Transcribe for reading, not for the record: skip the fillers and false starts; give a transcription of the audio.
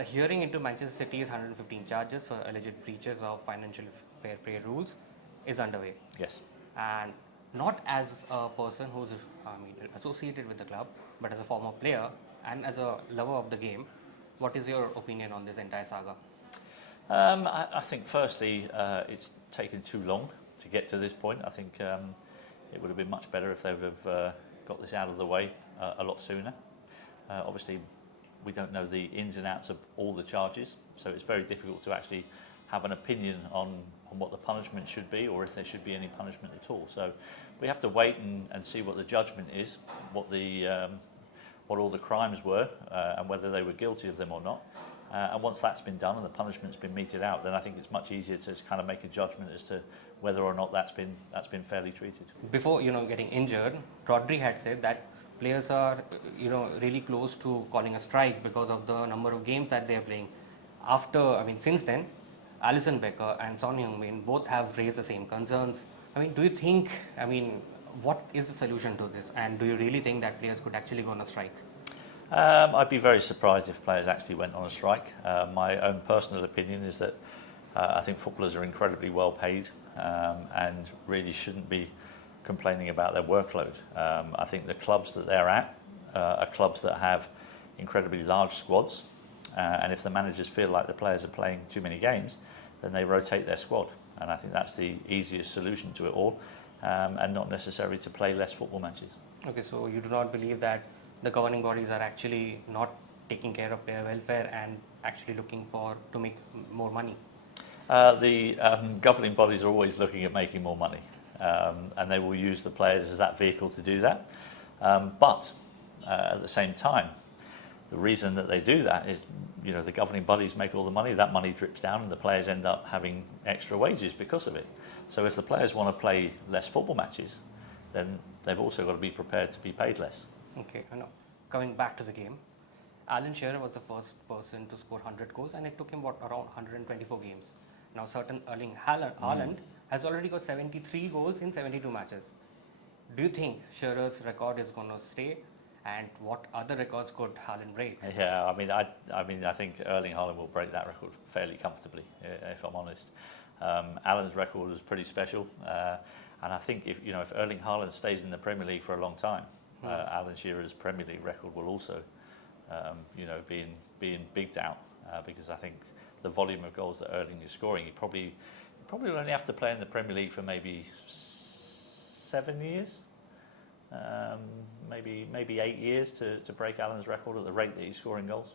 The hearing into Manchester City's 115 charges for alleged breaches of financial fair play rules is underway. Yes. And not as a person who's associated with the club, but as a former player and as a lover of the game, what is your opinion on this entire saga? I think firstly, it's taken too long to get to this point. I think it would have been much better if they would have got this out of the way a lot sooner. Obviously, we don't know the ins and outs of all the charges, so it's very difficult to actually have an opinion on what the punishment should be, or if there should be any punishment at all. So we have to wait and see what the judgment is, what all the crimes were, and whether they were guilty of them or not. And once that's been done and the punishment's been meted out, then I think it's much easier to kind of make a judgment as to whether or not that's been fairly treated. Before getting injured, Rodri had said that players are really close to calling a strike because of the number of games that they are playing. Since then, Alisson Becker and Son Heung-min both have raised the same concerns. Do you think, what is the solution to this? And do you really think that players could actually go on a strike? I'd be very surprised if players actually went on a strike. My own personal opinion is that I think footballers are incredibly well paid and really shouldn't be complaining about their workload. I think the clubs that they're at are clubs that have incredibly large squads, and if the managers feel like the players are playing too many games, then they rotate their squad. And I think that's the easiest solution to it all, and not necessarily to play less football matches. Okay, so you do not believe that the governing bodies are actually not taking care of player welfare and actually looking to make more money? The governing bodies are always looking at making more money, and they will use the players as that vehicle to do that. But at the same time, the reason that they do that is, the governing bodies make all the money, that money drips down and the players end up having extra wages because of it. So if the players want to play less football matches, then they've also got to be prepared to be paid less. Okay, coming back to the game, Alan Shearer was the first person to score 100 goals, and it took him around 124 games. Now certain Erling Haaland has already got 73 goals in 72 matches. Do you think Shearer's record is going to stay? And what other records could Haaland break? Yeah, I think Erling Haaland will break that record fairly comfortably, if I'm honest. Alan's record was pretty special, and I think if Erling Haaland stays in the Premier League for a long time, Alan Shearer's Premier League record will also, be in big doubt, because I think the volume of goals that Erling is scoring, he probably will only have to play in the Premier League for maybe 7 years. Maybe 8 years to break Alan's record at the rate that he's scoring goals.